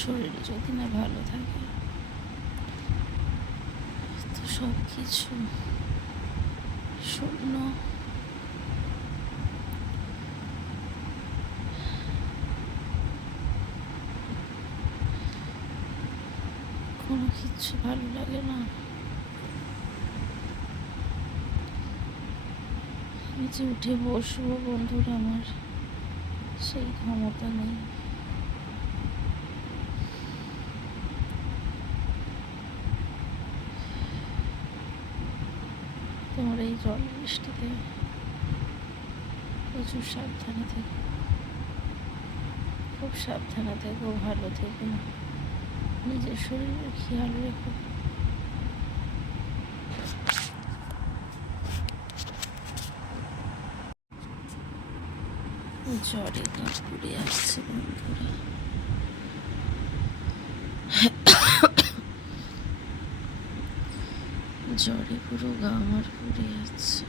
শরীর যদি না ভালো থাকে তো সব কিছু শূন্য। কোনো কিচ্ছু ভালো লাগে না। আমি যে উঠে বসবো বন্ধুরা, আমার সেই ক্ষমতা নেই। তোমরা এই জল বৃষ্টিতে প্রচুর সাবধানে থেকো, খুব সাবধানে থেকো, ভালো থেকো, নিজের শরীরের খেয়াল রেখো। জ্বরে গা পুড়ে আসছে বন্ধুরা, জ্বরে পুরো গা আমার পুড়ে যাচ্ছে।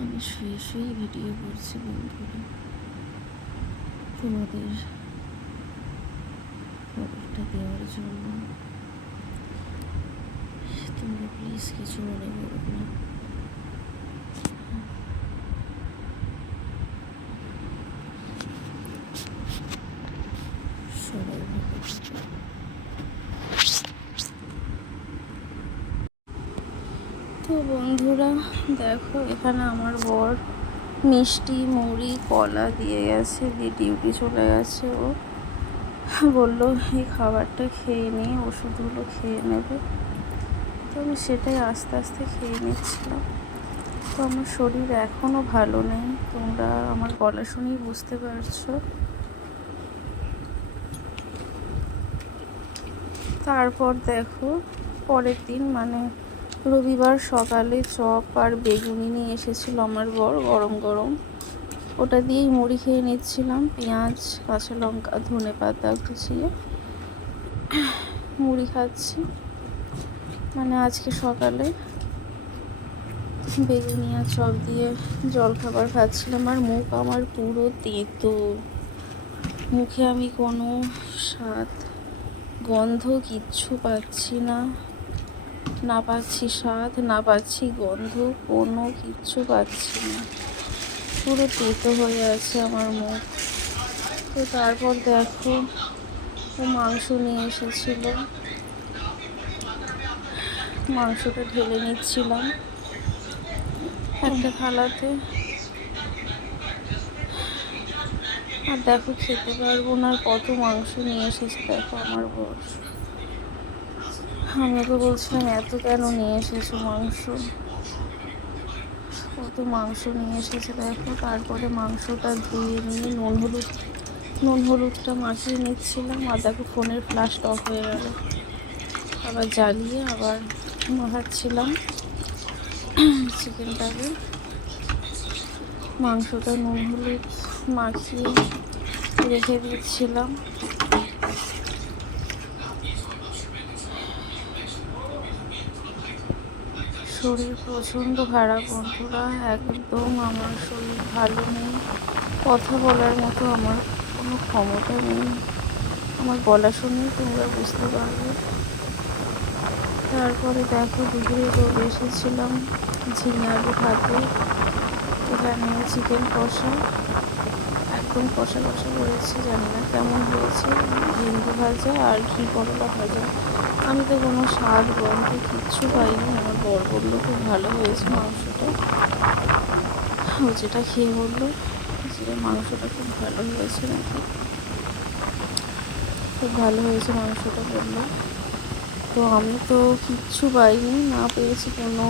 আমি শুয়ে শুয়ে ভিডিও করছি বন্ধুরা, তোমাদের খবরটা দেওয়ার জন্য। তোমরা প্লিজ কিছু মনে করো না। সবাই ভালো থেকো। তো বন্ধুরা দেখো, এখানে আমার বর মিষ্টি মুড়ি কলা দিয়ে গেছে, দিয়ে ডিউটি চলে গেছে। ও বললো এই খাবারটা খেয়ে নিয়ে ওষুধগুলো খেয়ে নেবে, তো আমি সেটাই আস্তে আস্তে খেয়ে নিচ্ছিলাম। তো আমার শরীর এখনও ভালো নেই, তোমরা আমার গলা শুনেই বুঝতে পারছো। তারপর দেখো পরের দিন মানে রবিবার সকালে চপ আর বেগুনি নিয়ে এসেছিল আমার বর, গরম গরম। ওটা দিয়েই মুড়ি খেয়ে নিচ্ছিলাম, পেঁয়াজ কাঁচা লঙ্কা ধনে পাতা কুচিয়ে মুড়ি খাচ্ছি। মানে আজকে সকালে বেগুনি আর চপ দিয়ে জলখাবার খাচ্ছিলাম। আর মুখ আমার পুরো তেতো, মুখে আমি কোনো স্বাদ গন্ধ কিচ্ছু পাচ্ছি না, না পাচ্ছি স্বাদ, না পাচ্ছি গন্ধ, কোনো কিচ্ছু পাচ্ছি না, পুরো তেতো হয়ে আছে আমার মুখ। তো তারপর দেখো ও মাংস নিয়ে এসেছিল, মাংসটা ঢেলে নিচ্ছিলাম একটা থালাতে। আর দেখো খেতে পারবো না, কত মাংস নিয়ে এসেছে দেখো আমার বর। আমি ওকে বলছিলাম এত কেন নিয়ে এসেছো মাংস, কত মাংস নিয়ে এসেছে দেখো। তারপরে মাংসটা ধুয়ে নিয়ে নুন হলুদটা মাখিয়ে নিচ্ছিলাম। আর দেখো ফোনের ফ্ল্যাশটা অফ হয়ে গেল, আবার জ্বালিয়ে আবার মাখাচ্ছিলাম চিকেনটাকে। মাংসটা নুন হলুদ মাখিয়ে রেখে দিচ্ছিলাম। শরীর প্রচণ্ড খারাপ বন্ধুরা, একদম আমার শরীর ভালো নেই, কথা বলার মতো আমার কোনো ক্ষমতা নেই। আমার গলা শুনেই তোমরা বুঝতে পারবে। তারপরে দেখো দুপুরে রোদ এসেছিলাম ঝিঙে আলু ভাতে, এখানে চিকেন কষা, একদম কষা কষা করেছি, জানি না কেমন হয়েছে, ভেন্ডি ভাজা আর ঘি করলা ভাজা। আমি তো কোনো স্বাদ গন্ধ কিচ্ছু পাইনি। আমার বর বললো খুব ভালো হয়েছে মাংসটা, ও যেটা খেয়ে বললো যে মাংসটা খুব ভালো হয়েছে নাকি, খুব ভালো হয়েছে মাংসটা বললো। তো আমি তো কিচ্ছু পাইনি, না পেয়েছি কোনো